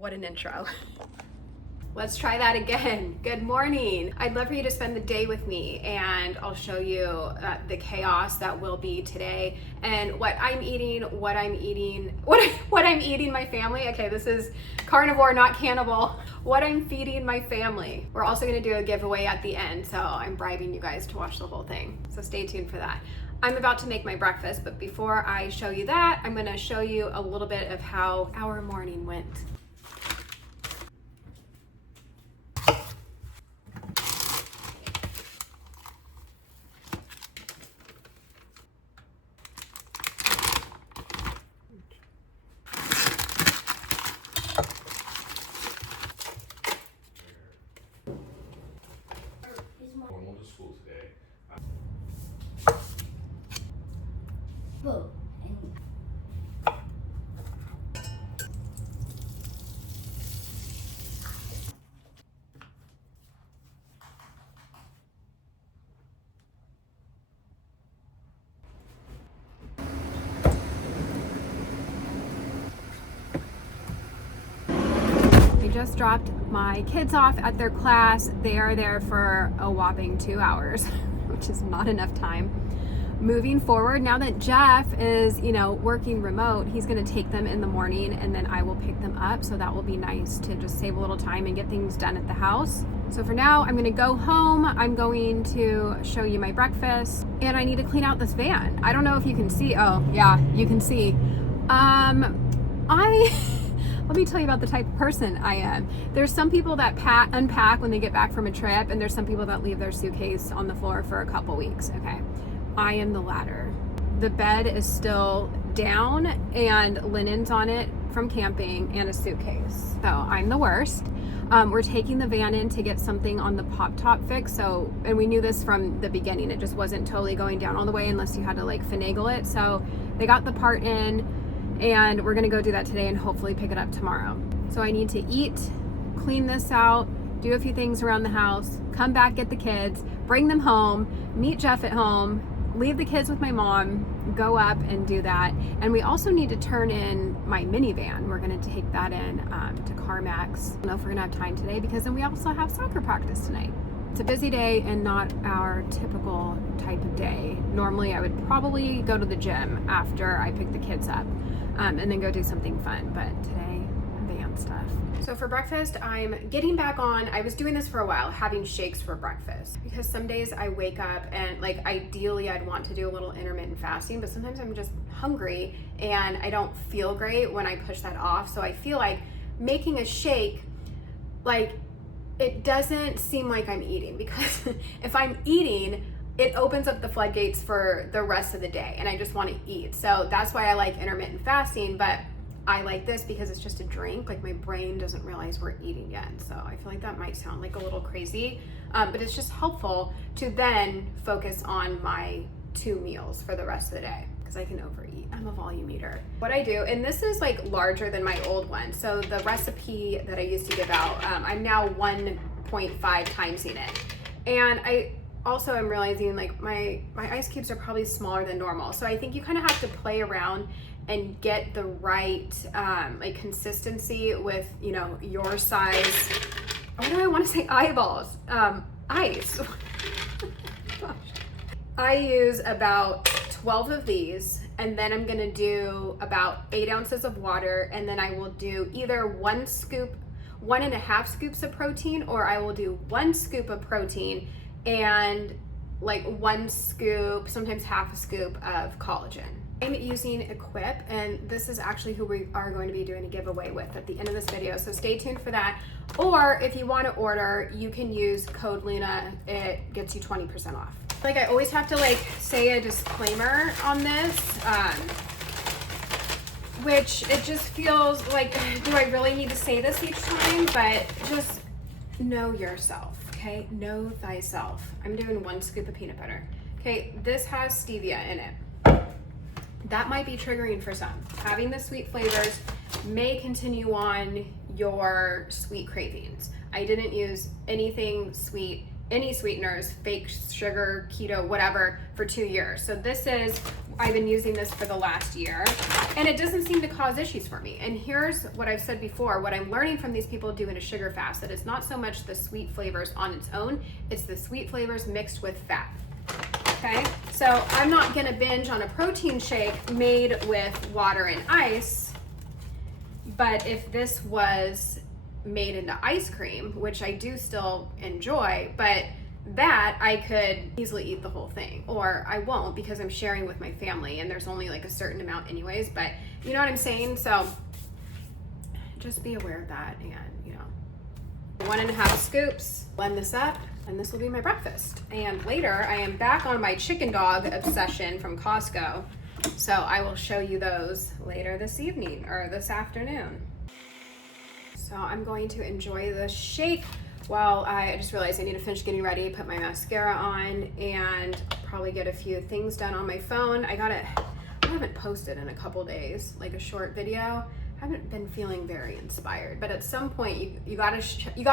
What an intro. Let's try that again. Good morning. I'd love for you to spend the day with me, and I'll show you the chaos that will be today and what I'm eating my family. Okay, this is carnivore, not cannibal. What I'm feeding my family. We're also gonna do a giveaway at the end, so I'm bribing you guys to watch the whole thing. So stay tuned for that. I'm about to make my breakfast, but before I show you that, I'm gonna show you a little bit of how our morning went. Going to school today. I just dropped my kids off at their class. They are there for a whopping 2 hours, which is not enough time. Moving forward, now that Jeff is, working remote, he's gonna take them in the morning and then I will pick them up. So that will be nice to just save a little time and get things done at the house. So for now, I'm gonna go home. I'm going to show you my breakfast and I need to clean out this van. I don't know if you can see. Oh yeah, you can see. Let me tell you about the type of person I am. There's some people that unpack when they get back from a trip, and there's some people that leave their suitcase on the floor for a couple weeks, okay? I am the latter. The bed is still down and linens on it from camping and a suitcase. So I'm the worst. We're taking the van in to get something on the pop top fixed. And we knew this from the beginning. It just wasn't totally going down all the way unless you had to finagle it. So they got the part in, and we're gonna go do that today and hopefully pick it up tomorrow. So I need to eat, clean this out, do a few things around the house, come back, get the kids, bring them home, meet Jeff at home, leave the kids with my mom, go up and do that. And we also need to turn in my minivan. We're gonna take that in to CarMax. I don't know if we're gonna have time today because then we also have soccer practice tonight. It's a busy day and not our typical type of day. Normally I would probably go to the gym after I pick the kids up and then go do something fun, but today, van stuff. So for breakfast, I'm getting back on. I was doing this for a while, having shakes for breakfast, because some days I wake up and ideally I'd want to do a little intermittent fasting, but sometimes I'm just hungry and I don't feel great when I push that off. So I feel like making a shake, it doesn't seem like I'm eating, because if I'm eating, it opens up the floodgates for the rest of the day and I just want to eat. So that's why I like intermittent fasting, but I like this because it's just a drink. My brain doesn't realize we're eating yet. So I feel like that might sound a little crazy, but it's just helpful to then focus on my 2 meals for the rest of the day, because I can overeat. I'm a volume eater. What I do, and this is larger than my old one. So the recipe that I used to give out, I'm now 1.5 timesing it. And I also am realizing my ice cubes are probably smaller than normal. So I think you kind of have to play around and get the right consistency with, your size. Why do I want to say eyeballs? Ice. Gosh. I use about 12 of these, and then I'm gonna do about 8 ounces of water, and then I will do either 1.5 scoops of protein, or I will do 1 scoop of protein and 1 scoop, sometimes half a scoop of collagen. I'm using Equip, and this is actually who we are going to be doing a giveaway with at the end of this video, so stay tuned for that. Or if you want to order, you can use code Luna. It gets you 20% off. I always have to say a disclaimer on this, which it just feels do I really need to say this each time? But just know yourself, okay? Know thyself. I'm doing 1 scoop of peanut butter. Okay, this has stevia in it. That might be triggering for some. Having the sweet flavors may continue on your sweet cravings. I didn't use anything sweet, any sweeteners, fake sugar, keto, whatever, for 2 years. So this is I've been using this for the last year, and it doesn't seem to cause issues for me. And here's what I've said before, what I'm learning from these people doing a sugar fast, that it's not so much the sweet flavors on its own, it's the sweet flavors mixed with fat. Okay, so I'm not gonna binge on a protein shake made with water and ice, but if this was made into ice cream, which I do still enjoy, but that I could easily eat the whole thing, or I won't because I'm sharing with my family and there's only like a certain amount anyways, but you know what I'm saying? So just be aware of that, and you know, 1.5 scoops, blend this up, and this will be my breakfast. And later I am back on my chicken dog obsession from Costco, so I will show you those later this evening or this afternoon. So I'm going to enjoy the shake while I just realized I need to finish getting ready, put my mascara on, and probably get a few things done on my phone. I haven't posted in a couple days, like a short video. I haven't been feeling very inspired, but at some point you gotta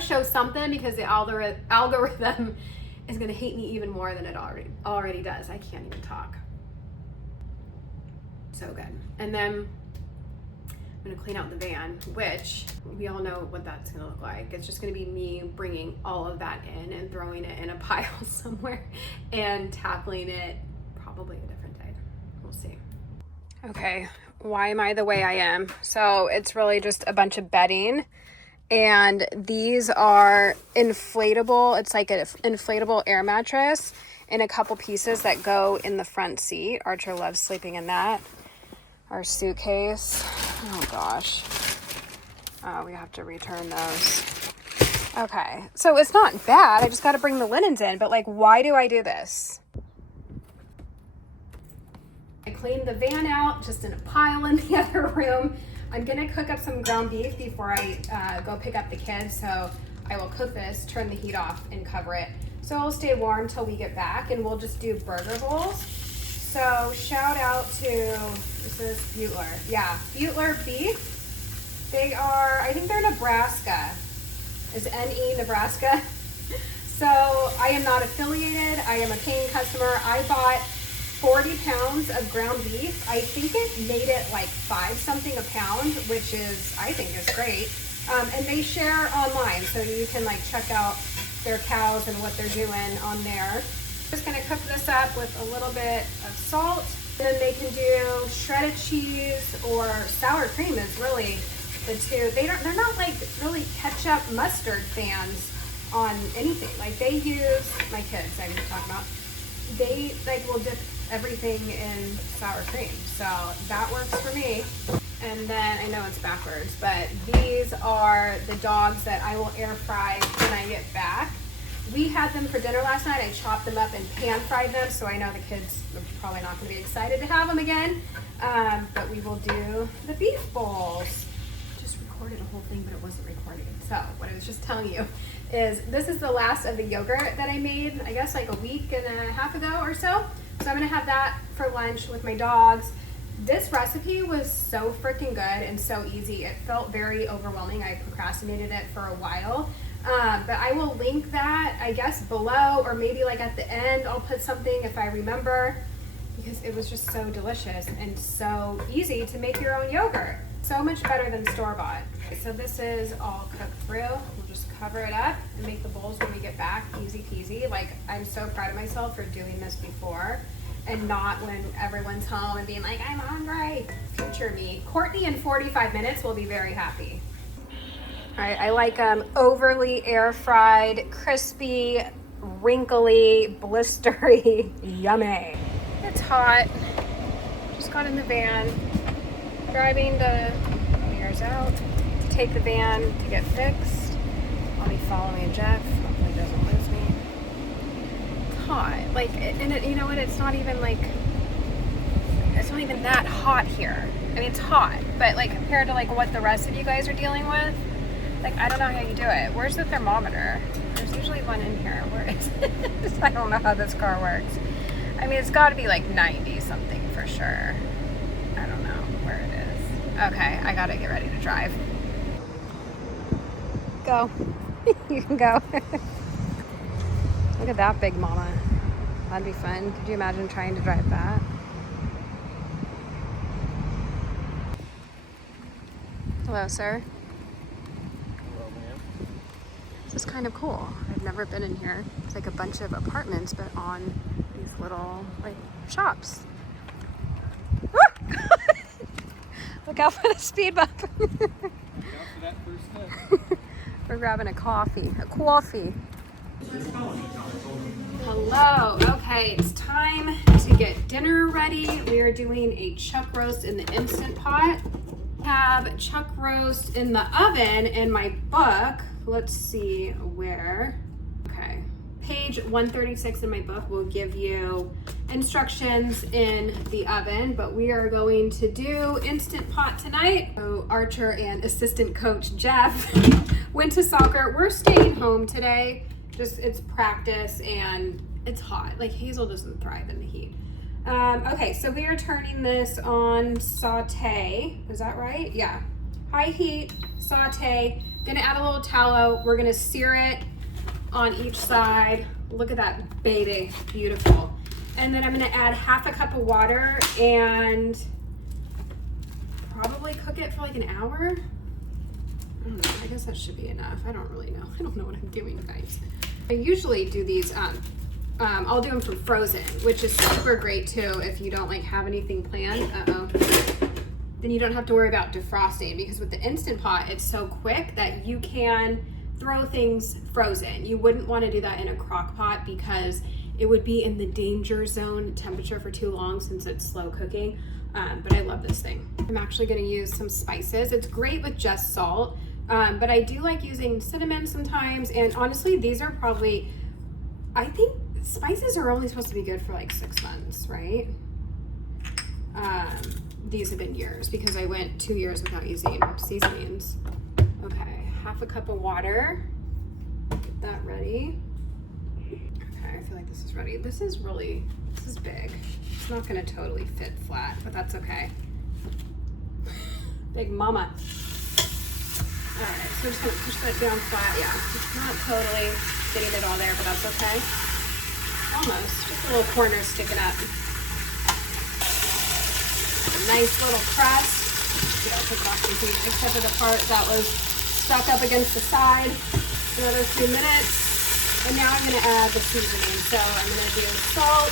show something, because the algorithm is gonna hate me even more than it already does. I can't even talk. So good. And then I'm gonna clean out the van, which we all know what that's gonna look like. It's just gonna be me bringing all of that in and throwing it in a pile somewhere and tackling it probably a different day. We'll see. Okay, why am I the way I am? So it's really just a bunch of bedding, and these are inflatable. It's like an inflatable air mattress in a couple pieces that go in the front seat. Archer loves sleeping in that. Our suitcase. Oh gosh. Oh, we have to return those. Okay, so it's not bad. I just got to bring the linens in, but like, why do I do this? I cleaned the van out just in a pile in the other room. I'm gonna cook up some ground beef before I go pick up the kids, so I will cook this, turn the heat off, and cover it. So it'll stay warm till we get back, and we'll just do burger bowls. So shout out to, this is Butler. Yeah, Butler beef. They are, I think they're Nebraska. Is NE Nebraska? So I am not affiliated. I am a paying customer. I bought 40 pounds of ground beef. I think it made it like 5 something a pound, which is, I think is great. And they share online, so you can like check out their cows and what they're doing on there. Just gonna cook this up with a little bit of salt. And then they can do shredded cheese or sour cream is really the two. They're not like really ketchup mustard fans on anything. Like they use, my kids I'm talking about, they like will dip everything in sour cream. So that works for me. And then, I know it's backwards, but these are the dogs that I will air fry when I get back. We had them for dinner last night. I chopped them up and pan fried them, so I know the kids are probably not going to be excited to have them again. But we will do the beef bowls. Just recorded a whole thing, but it wasn't recording. So what I was just telling you is this is the last of the yogurt that I made, I guess like a week and a half ago or so. So I'm going to have that for lunch with my dogs. This recipe was so freaking good and so easy. It felt very overwhelming. I procrastinated it for a while. But I will link that, I guess, below, or maybe like at the end I'll put something if I remember, because it was just so delicious and so easy to make your own yogurt. So much better than store-bought. So this is all cooked through. We'll just cover it up and make the bowls when we get back. Easy peasy. Like, I'm so proud of myself for doing this before and not when everyone's home and being like, I'm hungry. Future me. Courtney in 45 minutes will be very happy. All right, I like them overly air fried, crispy, wrinkly, blistery, yummy. It's hot. Just got in the van, driving the mirrors out to take the van to get fixed. I'll be following Jeff. Hopefully he doesn't lose me. It's hot. Like, and it, you know what? It's not even like, it's not even that hot here. I mean, it's hot, but like compared to like what the rest of you guys are dealing with, like, I don't know how you do it. Where's the thermometer? There's usually one in here. Where is it? I don't know how this car works. I mean, it's got to be like 90 something for sure. I don't know where it is. Okay, I got to get ready to drive. Go. You can go. Look at that big mama. That'd be fun. Could you imagine trying to drive that? Hello, sir. Hello, ma'am. This is kind of cool. I've never been in here. It's like a bunch of apartments, but on these little like shops. Look out for the speed bump. Look out for that first step. We're grabbing a coffee. Hello. Okay, it's time to get dinner ready. We are doing a chuck roast in the Instant Pot. Have chuck roast in the oven in my book. Let's see where. Okay. Page 136 in my book will give you instructions in the oven, but we are going to do Instant Pot tonight. So Archer and assistant coach Jeff went to soccer. We're staying home today. Just it's practice and it's hot. Like Hazel doesn't thrive in the heat. Okay, so we are turning this on saute. Is that right? Yeah. High heat, saute. Gonna add a little tallow. We're gonna sear it on each side. Look at that baby, beautiful. And then I'm gonna add half a cup of water and probably cook it for like an hour. I don't know, I guess that should be enough. I don't really know. I don't know what I'm doing, guys. I usually do these, I'll do them from frozen, which is super great too if you don't like have anything planned. Then you don't have to worry about defrosting, because with the Instant Pot, it's so quick that you can throw things frozen. You wouldn't want to do that in a crock pot because it would be in the danger zone temperature for too long since it's slow cooking. But I love this thing. I'm actually going to use some spices. It's great with just salt, but I do like using cinnamon sometimes. And honestly, these are probably, I think spices are only supposed to be good for like 6 months, right? These have been years because I went 2 years without using seasonings. Okay, half a cup of water. Get that ready. Okay, I feel like this is ready. This is big. It's not gonna totally fit flat, but that's okay. Big mama. All right, so I'm just gonna push that down flat. Yeah, it's not totally getting it all there, but that's okay. Almost, just a little corner sticking up. A nice little crust. See, I'll take off the heat, except for the part that was stuck up against the side. Another 2 minutes. And now I'm gonna add the seasoning. So I'm gonna do salt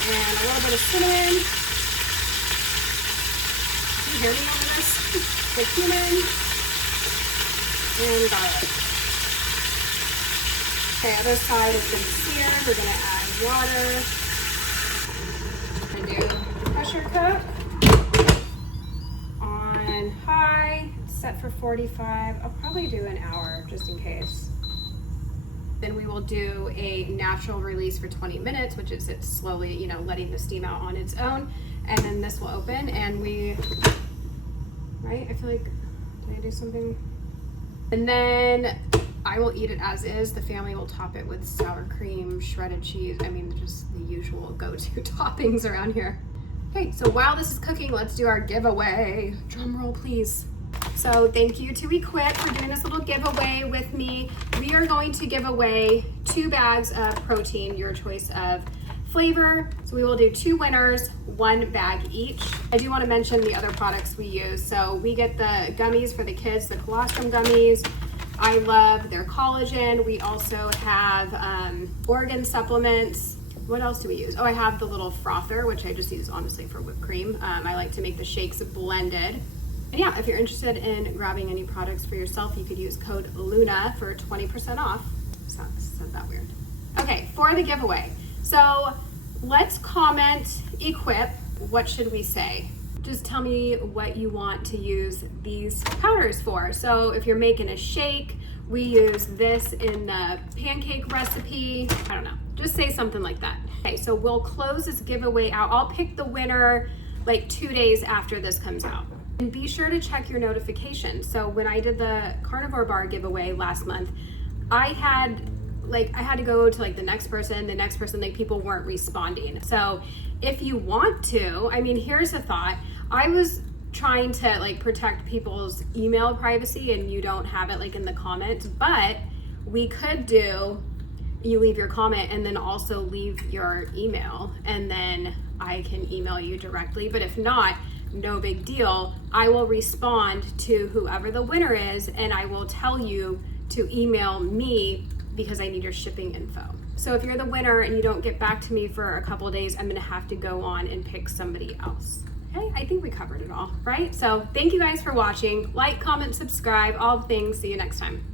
and a little bit of cinnamon. Can you hear me over this? The cumin and garlic. Okay, other side has been seared. We're gonna add water. I'm gonna do pressure cook on high, set for 45. I'll probably do an hour just in case. Then we will do a natural release for 20 minutes, which is it slowly, letting the steam out on its own. And then this will open and right? I feel like, did I do something? And then I will eat it as is. The family will top it with sour cream, shredded cheese. I mean, just the usual go-to toppings around here. Okay, so while this is cooking, let's do our giveaway. Drum roll, please. So thank you to Equip for doing this little giveaway with me. We are going to give away 2 bags of protein, your choice of flavor. So we will do 2 winners, 1 bag each. I do want to mention the other products we use. So we get the gummies for the kids, the colostrum gummies. I love their collagen. We also have organ supplements. What else do we use? Oh, I have the little frother, which I just use honestly for whipped cream. I like to make the shakes blended. And yeah, if you're interested in grabbing any products for yourself, you could use code LUNA for 20% off. Said that weird. Okay, for the giveaway. So let's comment Equip. What should we say? Just tell me what you want to use these powders for. So if you're making a shake, we use this in the pancake recipe. I don't know, just say something like that. Okay, so we'll close this giveaway out. I'll pick the winner like 2 days after this comes out. And be sure to check your notifications. So when I did the carnivore bar giveaway last month, I had to go to like the next person, like people weren't responding. So if you want to, I mean, here's a thought. I was trying to like protect people's email privacy and you don't have it like in the comments, but we could do, you leave your comment and then also leave your email and then I can email you directly. But if not, no big deal. I will respond to whoever the winner is, and I will tell you to email me because I need your shipping info. So if you're the winner and you don't get back to me for a couple of days, I'm gonna have to go on and pick somebody else. Okay, I think we covered it all, right? So thank you guys for watching. Like, comment, subscribe, all the things. See you next time.